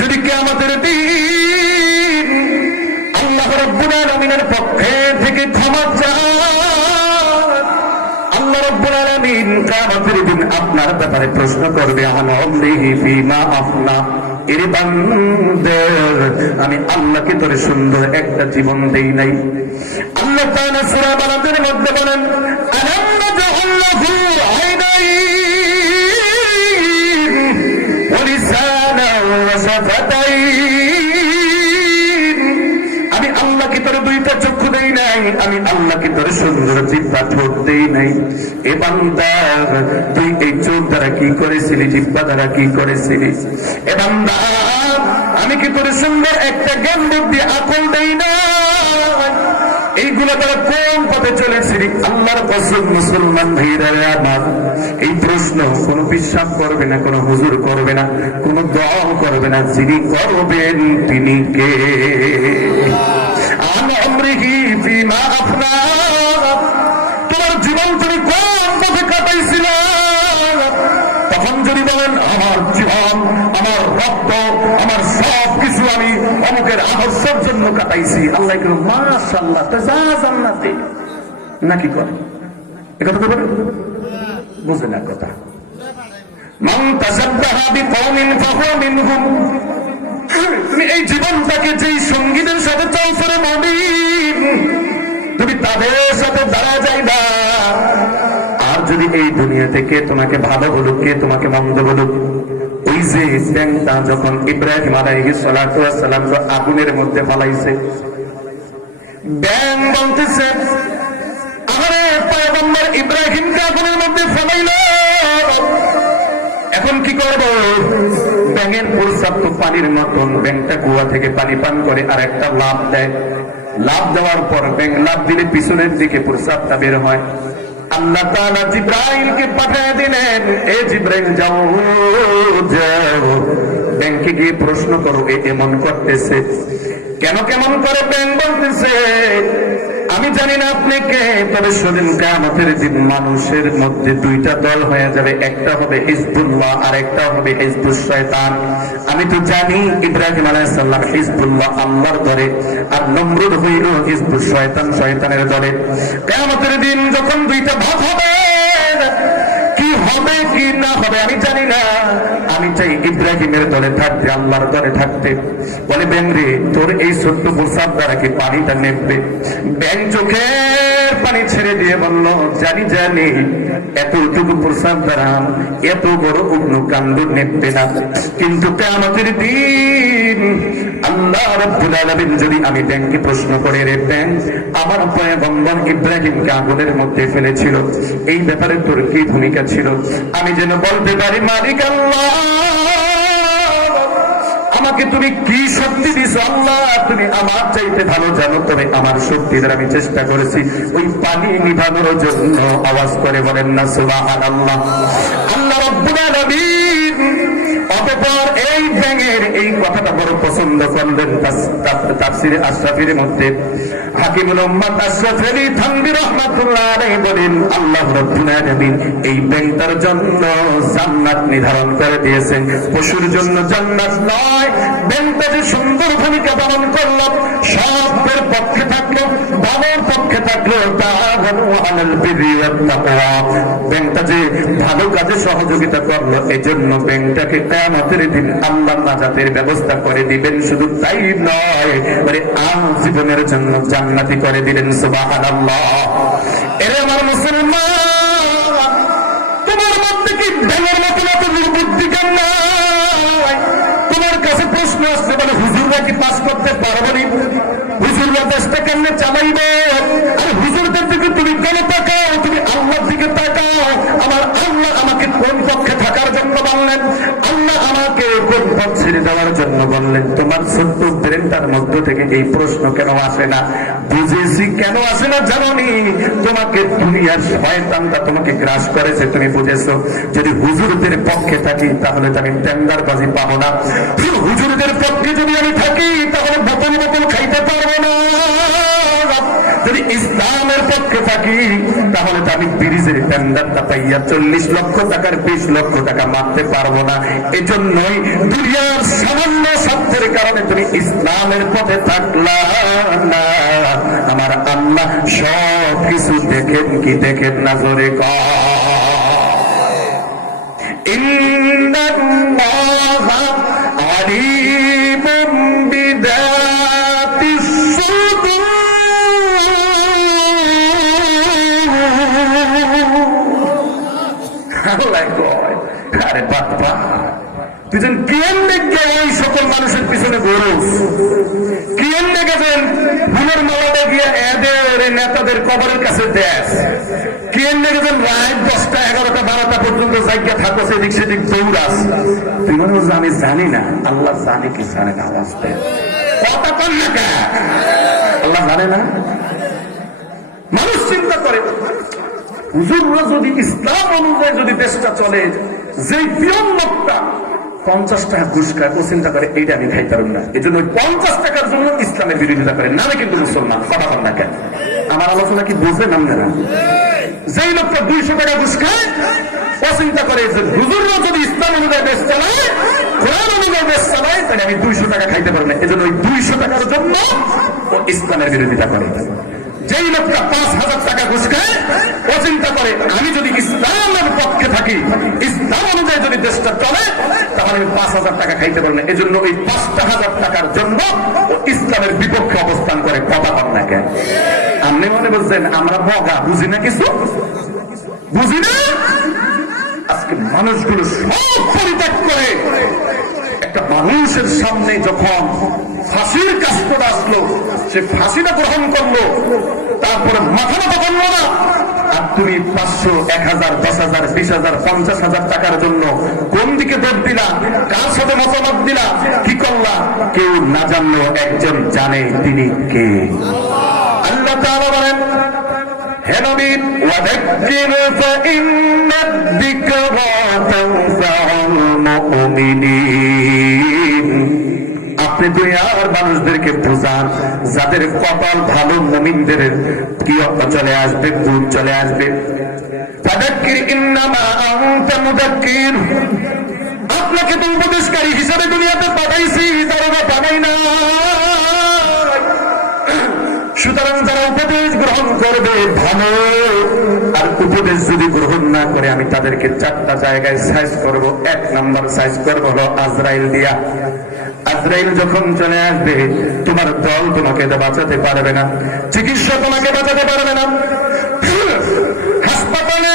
যদি কিয়ামতের দিন আল্লাহ রাব্বুল আলামিনের পক্ষে থেকে ক্ষমা চান, আল্লাহ রাব্বুল আলামিন কিয়ামতের দিন আপনার ব্যাপারে প্রশ্ন করবে, আন উমরিহি ফীমা আফনা, এর বান্দা আমি আল্লাহকে তোর সুন্দর একটা জীবন দেই নাই। আল্লাহ তাআলা সূরা বালাদের মধ্যে বলেন, আলাম নাজআল লাহু আইনাইন ওয়া লিসানান ওয়া শাফাতাইন, আমি আল্লাহকে তোর দুইটা চক্ষু দেই নাই, আমি আল্লাহকে তোর সুন্দর জিহ্বা ঠোঁট দেই নাই। এ বান্দা, তুই এই চোখ দ্বারা কি করেছিলি, জিহ্বা দ্বারা কি করেছিলি? এ বান্দা, আমি কি তোর সুন্দর একটা জ্ঞান বুদ্ধি আকল দেই না? এইগুলো তারা কোন পথে চলেছিলি? আল্লাহর কসম মুসলমান ভাইরা আমার, এই প্রশ্ন কোন বিশ্বাস করবে না, কোন হুজুর করবে না, কোন দোয়া করবে না, যিনি করবেন তিনি কে? আন উমরিহি ফীমা আফনা, তোমার জীবন তুমি কোন পথে কাটাইছিলা? তখন যদি বলেন আমার জীবন, আমার রক্ত, আমার সব কিছু আমি অমুকের আদর্শের জন্য কাটাইছি, আল্লাহ মাশাআল্লাহ, তো যা জান্নাতে, নাকি করে? একথা বলেন, বুঝে না কথা। মান তাসাব্বাহা বিকওমিন ফাহুয়া মিনহুম, তুমি এই জীবনটাকে যেই সঙ্গীদের সাথে চলছো রে মুমিন, তুমি তাদের সাথে দাঁড়া যাইবা। আর যদি এই দুনিয়া থেকে তোমাকে ভালো বলুক, কে তোমাকে মন্দ বলুক, ওই যে ব্যাংকটা যখন ইব্রাহিম আলাইহিস সালাতু ওয়াস সালাম আগুনের মধ্যে ফালাইছে, ব্যাং বলতেছে, আরে পয়গম্বর ইব্রাহিমকে আগুনের মধ্যে ফেলাইল, এখন কি করব? ব্যাঙের প্রস্রাব তো পানির মতন, ব্যাংকটা কুয়া থেকে পানি পান করে আর একটা লাফ দেয়, লাফ দেওয়ার পর ব্যাঙ লাফ দিলে পিছনের দিকে প্রস্রাবটা বের হয়। আল্লাহ তাআলা জিবরাইলকে পাঠিয়ে দিলেন, এ জিবরাইল যাও, যাও ব্যাংকে গিয়ে প্রশ্ন করো, এমন করতেছে কেন, কেমন করে? ব্যাং বলতেছে, আমি জানি না আপনি কে, তবে শোনেন, কিয়ামতের দিন মানুষের মধ্যে দুইটা দল হয়ে যাবে, একটা হবে হিজবুল্লাহ আর একটা হবে হিজবুশ শয়তান। আমি তো জানি ইব্রাহিম আলাইহিস সালাম হিজবুল্লাহ আল্লাহর দলে, আর নমরুদ হইল হিজবুশ শয়তান, শয়তানের দলে। কিয়ামতের দিন যখন দুইটা ভাগ হবে, কি হবে কি না হবে আমি জানি না, আমি চাই ইব্রাহিমের দলে থাকতে, আল্লাহর দলে থাকতে। বলে, ব্যাং রে, তোর এই ছোট্ট প্রস্রাব দ্বারা কি পানিটা নেবে? ব্যাং চোখের পানি ছেড়ে দিয়ে বলল, জানি জানি, এতটুকু প্রস্রাব দ্বারা এত বড় অগ্নিকাণ্ড নেবে না, কিন্তু কিয়ামতের দিন আল্লাহ রাব্বুল আলামিন যদি আমি ব্যাংকে প্রশ্ন করে, রে ব্যাং, আমার পয়গম্বর ইব্রাহিমকে আগুনের মধ্যে ফেলেছিল, এই ব্যাপারে তোর কি ভূমিকা ছিল? আমি যেন বলতে পারি, মালিক আল্লাহ, আমাকে তুমি কি শক্তি দিছো? আল্লাহ, তুমি আমার চাইতে ভালো জানো, তবে আমার শক্তি দ্বারা আমি চেষ্টা করেছি ওই পানি নিভানোর জন্য। আওয়াজ করে বলেন না সুবহানাল্লাহ। আল্লাহ রাব্বুল আলামিন অতঃপর এই ব্যাঙের এই কথাটা বড় পছন্দ করলেন তাফসীরে আশরাফির মধ্যে হাকিমুল উম্মাত আশরাফ আলী থানভী রাহমাতুল্লাহ আলাইহি বলেন আল্লাহ রাব্বুল আলামিন এই ব্যাংকটার জন্য জান্নাত নির্ধারণ করে দিয়েছেন। পশুর জন্য জান্নাত নয়, ব্যাংকটা যে সুন্দর ভূমিকা পালন করল, সবের পক্ষে থাকলো, ভালোর পক্ষে থাকলো, ব্যাংকটা যে ভালো কাজে সহযোগিতা করলো, এই জন্য ব্যাংকটাকে কিয়ামতের দিন আল্লাহ নাজাতের ব্যবস্থা করে দিবেন। শুধু তাই নয়, মানে আজীবনের জন্য জান্নাতি করে দিলেন। সুবহানাল্লাহ। এর আমার মুসলমান, তোমার মধ্যে কি ব্যাঙের মতো এত বুদ্ধি কেন নাই? তোমার কাছে প্রশ্ন আসছে, বলে হুজুররা কি পাস করতে পারবো না? হুজুররা দেশটা কেমনে চালাইবে? আর হুজুরদের দিকে তুমি কেন তাকাও? তুমি আল্লাহর দিকে তাকাও। আমার আল্লাহ আমাকে কোন পক্ষে থাকার জন্য বললেন? আল্লাহ আমাকে কোন পথ ছেড়ে দেওয়ার জন্য বললেন? তোমার ছোট্ট ব্রেনটার মধ্য থেকে এই প্রশ্ন কেন আসে না? বুঝেছি কেন আসে না জানোনি? তোমাকে দুনিয়ার শয়তানটা তোমাকে গ্রাস করেছে, তুমি বুঝেছো। যদি হুজুরদের পক্ষে থাকি তাহলে তো আমি টেন্ডারবাজি পাবো না। হুজুরদের পক্ষে যদি আমি থাকি তাহলে বোতল বোতল খাইতে পারবো না। যদি ইসলামের পক্ষে থাকি তাহলে তো আমি ব্রিজের টেন্ডারটা পাইয়া 40 লক্ষ টাকার 20 লক্ষ টাকা মারতে পারবো না। এজন্যই দুনিয়ার সামান্য স্বার্থের কারণে তুমি ইসলামের পথে থাকলা না। আমার আল্লাহ সব কিছু দেখেন কি দেখেন না? জোরে ইন্নাল্লাহা আলিমুম বিযাতিস সুদূর। আল্লাহ কয়, আরে বাবা তুই যেন কেমনে ওই সকল মানুষের পিছনে ঘোরস, কেমনে গেছেন ফুলের মালাটা গিয়ে এদের নেতাদের কবরের কাছে দেশ, কেমনে গেছেন রাত 10টা 11টা 12টা পর্যন্ত জায়গা থাকো, সেদিক সেদিক দৌড়াস। তুই মনে হচ্ছে আমি জানি না, আল্লাহ জানে কি জানে না? আওয়াজটা কথা কন না কে? আল্লাহ জানে না? মানুষ চিন্তা করে হুজুররা যদি ইসলাম অনুযায়ী যদি দেশটা চলে, যে পিয়ন লোকটা 50 টাকা ঘুষ খায়, ও চিন্তা করে এইটা আমি খাই পারব না, এই জন্য 50 টাকার জন্য ইসলামের বিরোধিতা করে, নামে কিন্তু মুসলমান। কথা বল না কেন? আমার আলোচনা কি বুঝলেন আপনারা? যেই লোকটা 200 টাকা ঘুষ খায়, ও চিন্তা করে যে হুজুররা যদি ইসলাম অনুযায়ী দেশ চালায়, কোরআন অনুযায়ী দেশ চালায়, তাহলে আমি 200 টাকা খাইতে পারবো না, এই জন্য ওই 200 টাকার জন্য ও ইসলামের বিরোধিতা করে। যেই লোকটা 5000 টাকা ঘুষ খায়, ও চিন্তা করে আমি যদি ইসলামের পক্ষে থাকি, ইসলাম অনুযায়ী যদি দেশটা চলে, তাহলে আমি 5000 টাকা খাইতে পারবো না, এই জন্য ওই 5000 টাকার জন্য ও ইসলামের বিপক্ষে অবস্থান করে। কথা বল না কেন? আপনি মনে বলছেন আমরা বগা, বুঝি না কিছু, বুঝি না? আজকে মানুষগুলো সব পরিত্যাগ করে একটা মানুষের সামনে যখন ফাঁসির কাজটা আসলো, সে ফাঁসিটা গ্রহণ করলো, তারপরে মাথা মাথা করলো না। আর তুমি 500, 1000, 10,000, 20,000, 50,000 টাকার জন্য কোন দিকে দৌড় দিলা? কার সাথে মতামত দিলা? কি করলা? কেউ না জানলো, একজন জানে, তিনি কে? আল্লাহ তাআলা বলেন, হে নবী, ওয়াযাক্কির ফাইন্নাদ যিকরা তানফাউল মুমিনিন। আপনি দুনিয়ার মানুষদেরকে বোঝান, যাদের কপাল ভালো, মুমিনদের কি চলে আসবে, ভূত চলে আসবে। ফাযাক্কির ইন্নামা আনতা মুযাক্কির। আপনাকে তো উপদেশকারী হিসেবে দুনিয়াতে পাঠাইছি, তারা পাঠাই না। সুতরাং যারা উপদেশ গ্রহণ করবে ভালো, আর উপদেশ যদি গ্রহণ না করে, আমি তাদেরকে 4টা জায়গায় সাইজ করব। 1 নম্বর সাইজ করব হলো আজরাইল দিয়া। আজরাইল যখন চলে আসবে, তোমার দল তোমাকে বাঁচাতে পারবে না, চিকিৎসা তোমাকে বাঁচাতে পারবে না, হাসপাতালে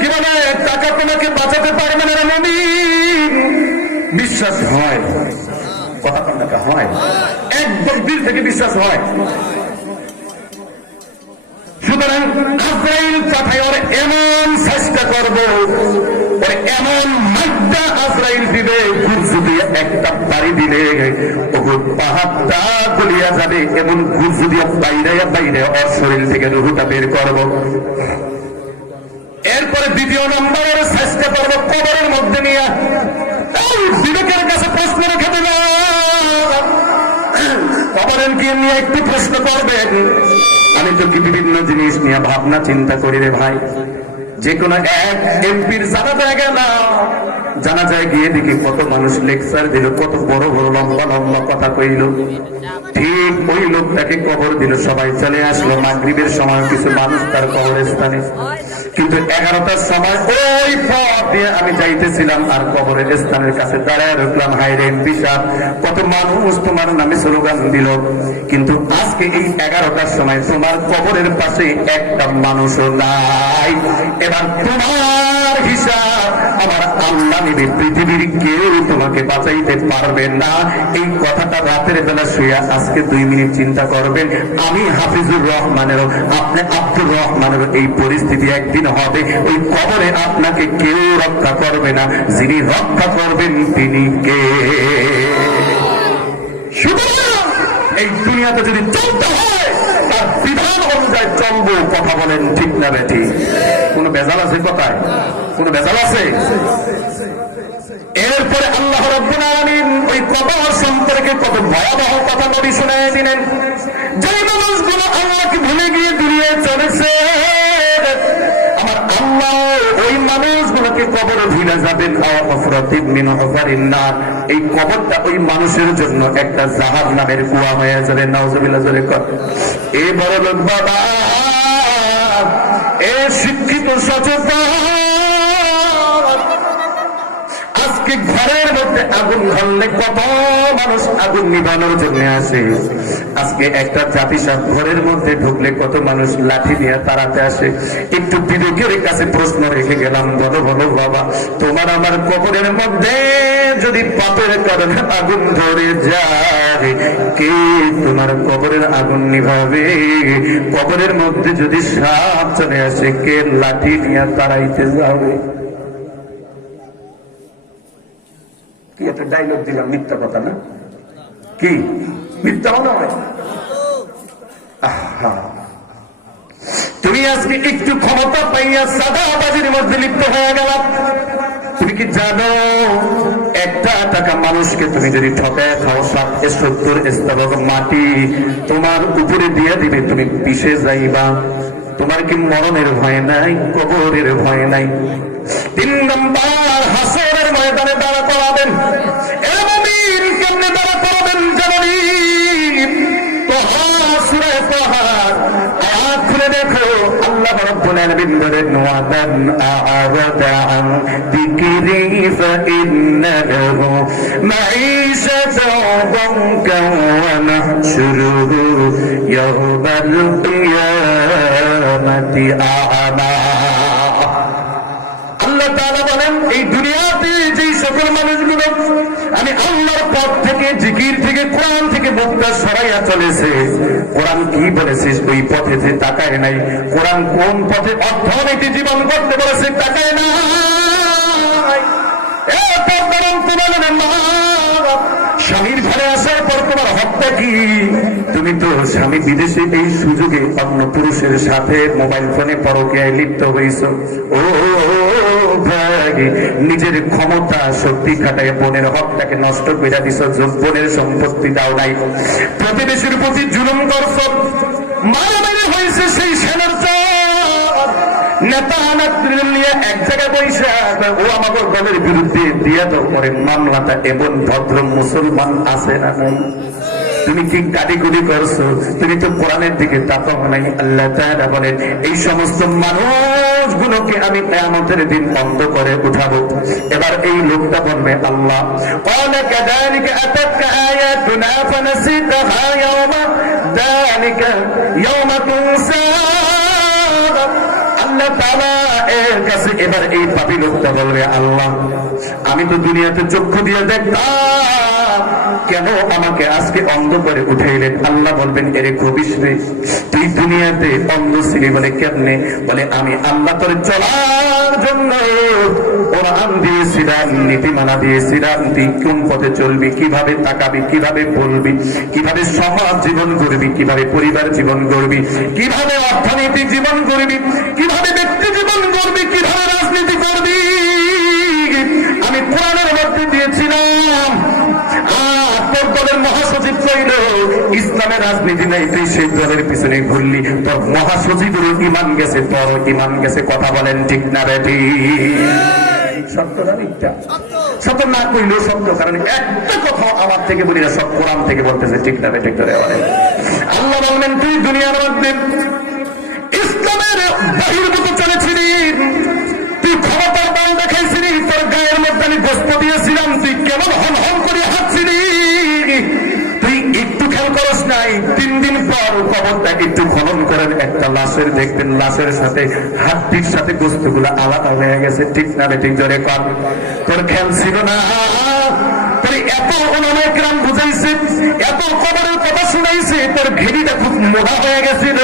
কিভাবে টাকা তোমাকে বাঁচাতে পারবে না। মুমিন বিশ্বাস হয়, কথা কথা হয়, একদম দিল থেকে বিশ্বাস হয়। সুতরাং আজরাইল পাঠায় ওর এমন চেষ্টা করবো, ওর এমন মাদ্দা আজরাইল দিবে, গুরজু দিয়ে একটা বাড়ি দিলে পাহাড়টা গলিয়া যাবে, এমন গুরজু দিয়ে বাইরে বাইরে ওর শরীর থেকে রুহুটা বের করবো। এরপরে 2য় নম্বরের চেষ্টা করবো কবরের মধ্যে নিয়ে বিবেকের কাছে প্রশ্ন রেখে দিলাম, দাঁড়িয়ে নিয়ে একটু প্রশ্ন করবেন, আমি তো কি বিভিন্ন জিনিস নিয়ে ভাবনা চিন্তা করি রে ভাই। যে কোনো এক এমপির জানাজায় গেলাম, জানাজায় গিয়ে দেখি কত মানুষ লেকচার দিল, কত বড় বড় লম্বা লম্বা কথা কইল। ঠিক ওই লোকটাকে কবর দিল, সবাই চলে আসলো। মাগরিবের সময় কিছু মানুষ তার কবরস্থানে, কিন্তু 11টার সময় ওই পথ দিয়ে আমি যাইতেছিলাম, আর কবরের স্থানের কাছে দাঁড়ায় রাখলাম। হায় রে এমপি সাহেব, কত মানুষ তোমার নামে স্লোগান দিল, কিন্তু আজকে এই 11টার সময় তোমার কবরের পাশে একটা মানুষও নাই। এবার তোমার হিসাব আমার আল্লাহ নেবে, পৃথিবীর কেউ তোমাকে বাঁচাইতে পারবে না। এই কথাটা রাতের বেলা শুয়ে আজকে 2 মিনিট চিন্তা করবেন। আমি হাফিজুর রহমানেরও, আপনি আব্দুর রহমানেরও এই পরিস্থিতি একদিন হবে। ওই কবরে আপনাকে কেউ রক্ষা করবে না, যিনি রক্ষা করবেন তিনি কে? সুতরাং এই দুনিয়াতে যদি চলতে হয় তার বিধান অনুযায়ী চলবো। কথা বলেন ঠিক না বেঠি? কোনো বেজাল আছে কথায়? কোনো বেজাল আছে? এরপরে আল্লাহ রাব্বুল আলামিন ওই কবর সম্পর্কে কত ভয়াবহ কথা নবী শুনায় দিলেন। যে মানুষগুলো আল্লাহকে ভুলে গিয়ে দুনিয়ায় চলেছে, আমার আল্লাহ ওই মানুষগুলোকে কবরে ভুলে যাবেন। এই কবরটা ওই মানুষের জন্য একটা জাহাজ নামের কুয়া হয়ে যাবে। নাউজুবিল্লাহ জোরে কর। এই বড় লোক বাবা, এ শিক্ষিত সচেতন, আজকে ঘরের মধ্যে আগুন ধরলে কত মানুষ আগুন নিভানোর জন্য আসে। আজকে একটা জাতিসংঘ ঘরের মধ্যে ঢুকলে কত মানুষ লাঠি নিয়ে তাড়াতে আসে। একটু বিবেকের কাছে প্রশ্ন রেখে গেলাম, বলো বলো বাবা, তোমার আমার কবরের মধ্যে যদি পাপের কারণে আগুন ধরে যায়, কে তোমার কবরের আগুন নিভাবে? কবরের মধ্যে যদি সাপ চলে আসে, কে লাঠি নিয়ে তাড়াইতে যাবে? কি একটা ডায়লগ দিলাম, মিথ্যা কথা না? কি মিথ্যা নয়? তুমি আজকে একটু ক্ষমতা পাইয়া সাদাবাজির মধ্যে লিপ্ত হয়ে গেল। তুমি কি জানো, 1 টাকা মানুষকে তুমি যদি ঠকায় খাও, 70 স্তবক মাটি তোমার উপরে দিয়ে দিবে, তুমি পিছে যাইবা। তোমার কি মরণের ভয় নাই? কবরের ভয় নাই? 3 নম্বর হাসরের ময়দানে দাঁড়া করাবেন। কেমনে দাঁড়া করাবেন জানি? সূরা তাহা আয়াত খুলে দেখো, আল্লাহ রাব্বুল আলামিন বলেন, ওয়ামান আ'রাদা আন যিকরি ফাইন্না লাহু মাঈশাতান দানকা ওয়া নাহশুরুহু ইয়াওমাল কিয়ামাতি আ'মা। আল্লাহ তাআলা বলেন, এই দুনিয়াতে যে সকল মানুষগুলো আমি আল্লাহর পথ থেকে, জিকির থেকে, কোরআন থেকে মুখটা সরাইয়া চলেছে, কোরআন কি বলেছে ওই পথে যে তাকায় নাই, কোরআন কোন পথে অর্থনীতি জীবন করতে বলেছে তাকায় নাই। স্বামীর ঘরে আসার পর তোমার হকটা কি? তুমি তো স্বামী বিদেশে এই সুযোগে অন্য পুরুষের সাথে মোবাইল ফোনে পরকীয়ায় লিপ্ত হয়েছ। ও নিজের ক্ষমতা শক্তি খাটায় বোনের হকটাকে নষ্ট করে দিছ, বোনের সম্পত্তি দাও নাই, প্রতিবেশীর প্রতি জুলুম করছ, মারামারি হয়েছে সেই সেনার নেতা নিয়ে এক জায়গায় বসে ও আমাদের দলের বিরুদ্ধে দিয়ে দাও করে মামলাটা। এমন ভদ্র মুসলমান আছে না নাই? তুমি কি কাটিকুটি করছো? তুমি তো কোরআনের দিকে তাকাও নাই। আল্লাহ তাআলা বলেন, এই সমস্ত মানুষগুলোকে আমি কিয়ামতের দিন বন্ধ করে উঠাবো। এবার এই লোকটা বলবে, আল্লাহ ক্বালা কাযালিকা আতাতকা আয়াতুনা ফানাসিতাহা ইয়াওমা যালিকা ইয়াওমা তুনসা। আল্লাহ তাআলা এর কাছে এবার এই পাপী লোকটা বলবে, আল্লাহ আমি তো দুনিয়াতে চক্ষু দিয়ে দেখতাম, কেন আমাকে আজকে অন্ধ করে উঠাইলেন? আল্লাহ বলবেন, এরে খবিস রে, তুই দুনিয়াতে অন্ধ ছিলি বলে কেমনে? বলে, আমি আল্লাহ তোর চলার জন্য কোরআন দিয়েছিলাম, নীতিমালা দিয়েছিলাম, তুই কোন পথে চলবি, কিভাবে তাকাবি, কিভাবে বলবি, কিভাবে সমাজ জীবন করবি, কিভাবে পরিবার জীবন করবি, কিভাবে অর্থনৈতিক জীবন করবি, কিভাবে ব্যক্তি জীবন করবি, কিভাবে রাজনীতি করবি, আমি কোরআনের মধ্যে দিয়েছিলাম। আর তোর দলের মহাসচিব কইল ইসলামের রাজনীতি নাই, তুই সেই দলের পিছনে ঘুরলি, তোর মহাসচিবের ইমান গেছে, তোর ইমান গেছে। কথা বলেন ঠিক না বেটি? সত্য না মিথ্যা? সত্য না কইলেও সত্য, কারণ একটা কথা আমার থেকে বলি না, সব কোরআন থেকে বলতেছে। ঠিক না বেটি? আল্লাহ বললেন তুই দুনিয়ার মধ্যে ইসলামের বহির্ভূত চলেছিলি, তুই ক্ষমতার বল দেখাইছিলি, তোর গায়ের মধ্যে আমি গোস্ত দিয়েছিলাম, তুই কেমন হন হন করে হাঁটছিলি, তুই একটু খেয়াল করস নাই। 3 দিন পর কবরটা একটু খনন করেন, একটা লাশের দেখবেন লাশের সাথে হাড্ডির সাথে গোস্তগুলো আলাদা হয়ে গেছে। ঠিক না বেঠিক? জোরে কর। তোর খেয়াল ছিল না? তোর এত ওলামায়ে কেরাম বুঝাইছে, এত কবরের কথা শুনাইছে, তোর ঘেরিটা খুব মোটা হয়ে গেছিল।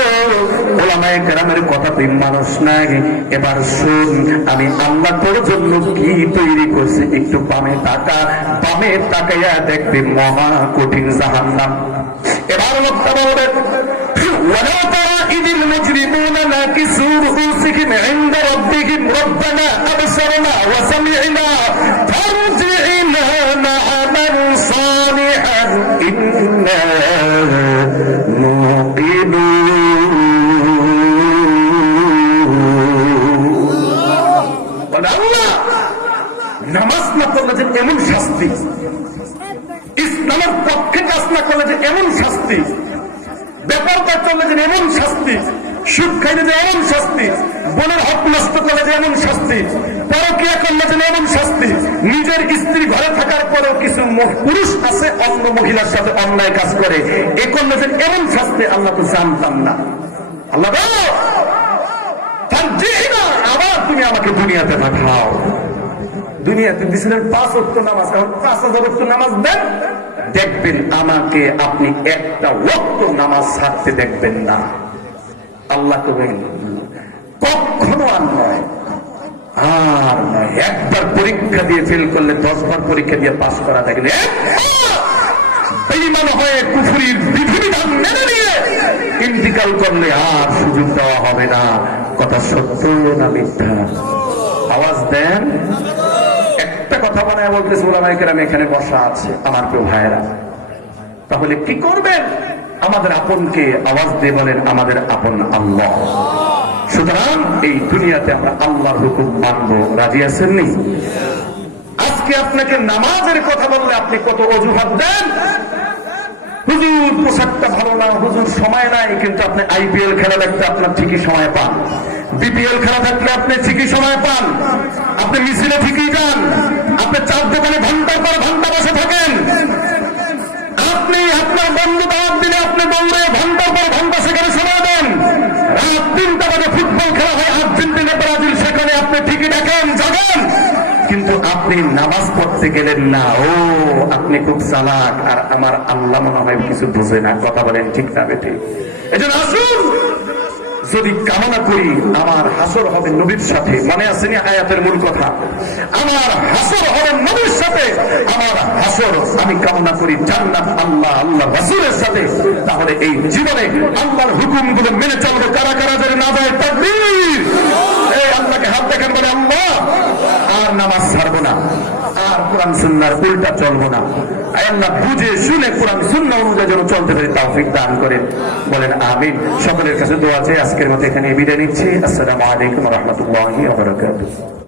ওলামায়ে কেরামের কথা তুই মানুষ নাই। এবার শুন, আমি আল্লাহ তোর জন্য কি তৈরি করছি, একটু বামে তাকা, বামে তাকাইয়া দেখবি মহা কঠিন জাহান্নাম। এবার লোকটা বলবে ওয়ালা তারা ইদিল মুজরিমুনা নাকিসু রুউসিহিম ইনদা রাব্বিহিম রব্বানা আবসারনা ওয়া সামি'না ফারজি'না না'মাল সালিহান ইন্না মুকিনুন। আল্লাহ নামাজ না পড়লে যে এমন শাস্তি, ইসলামের পক্ষে কাজ না করলে যে এমন শাস্তি, ব্যাপারটা চললে যে এমন শাস্তি, সুদ খাইলে যে এমন শাস্তি, বোনের হক নষ্ট করলে যে এমন শাস্তি, পরকীয়া করলে যে এমন শাস্তি, নিজের স্ত্রী ঘরে থাকার পরেও কিছু পুরুষ আছে অন্য মহিলার সাথে অন্যায় কাজ করে, এ করলে যে এমন শাস্তি আল্লাহ তো জানতাম না। আল্লাহ আবার তুমি আমাকে দুনিয়াতে পাঠাও। দুনিয়াতে দিয়েছিলেন 5 ওয়াক্ত নামাজ, এখন 5000 ওয়াক্ত নামাজ দেন, দেখবেন আমাকে আপনি একটা ওয়াক্ত নামাজ ছাড়তে দেখবেন না। আল্লাহ তো কখনো আর নয়, আর নয়। একবার পরীক্ষা দিয়ে ফেল করলে 10 বার পরীক্ষা দিয়ে পাস করা দেখলে বেঈমান হয়ে কুফরির বিধিবিধান মেনে নিয়ে ইন্তিকাল করলে আর সুযোগ দেওয়া হবে না। কথা সত্য না মিথ্যা? আওয়াজ দেন। একটা কথা মনে বলতেছে, ওলামায়ে কেরাম এখানে বসা আছে আমার প্রিয় ভাইয়েরা, তাহলে কি করবেন? আমাদের আপনকে আওয়াজ দিয়ে বলেন আমাদের আপন আল্লাহ। সুতরাং এই দুনিয়াতে আমরা আল্লাহর হুকুম মানবো। রাজি আছেন নি? আজকে আপনাকে নামাজের কথা বললে আপনি কত অজুহাত দেন। হুজুর পোশাকটা ভালো না, হুজুর সময় নাই, কিন্তু আপনি আইপিএল খেলা দেখতে আপনার ঠিকই সময় পান, বিপিএল খেলা থাকলে আপনি ঠিকই সময় পান, আপনি মিছিলে ঠিকই যান, আপনি চার দোকানে ঘন্টার পর ঘন্টা বসে থাকেন, আপনি আপনার বন্ধু দাওয়াত দিলে আপনি বললে ঘন্টার পর ঘন্টা সেখানে সময় দেন, রাত 3টা বাজে ফুটবল খেলা হয় আর্জেন্টিনা ব্রাজিল, সেখানে আপনি ঠিকই দেখেন যাবেন, কিন্তু আপনি নামাজ পড়তে গেলেন না। ও আপনি খুব চালাক, আর আমার আল্লাহ মনে হয় কিছু বুঝে না। কথা বলেন ঠিক না বেঠিক? এজন্য আসুন, যদি কামনা করি আমার হাসর হবে নবীর সাথে, মানে আসেনি আয়াতের মূল কথা, আমার হাসর হবে নবীর সাথে, আমার হাসর আমি কামনা করি জান্নাত আল্লাহ আল্লাহ রাসূলের সাথে, তাহলে এই জীবনে আল্লাহর হুকুমগুলো মেনে চলবো। কারা কারা যেন না যায় তাকবীর। এই আল্লাহকে হাত দেখেন, বলে আল্লাহ আর নামাজ ছাড়বো না, আর কোরআন সুন্নাহর উল্টা চলবো না। আল্লাহ বুঝে শুনে কোরআন সুন্নাহ অনুযায়ী যেন চলতে পারি তৌফিক দান করেন। বলেন আমিন। সকলের কাছে দোয়া চাই। আজকের মতো এখানে বিদায় নিচ্ছি। আসসালামু আলাইকুম ওয়া রাহমাতুল্লাহি ওয়া বারাকাতুহু।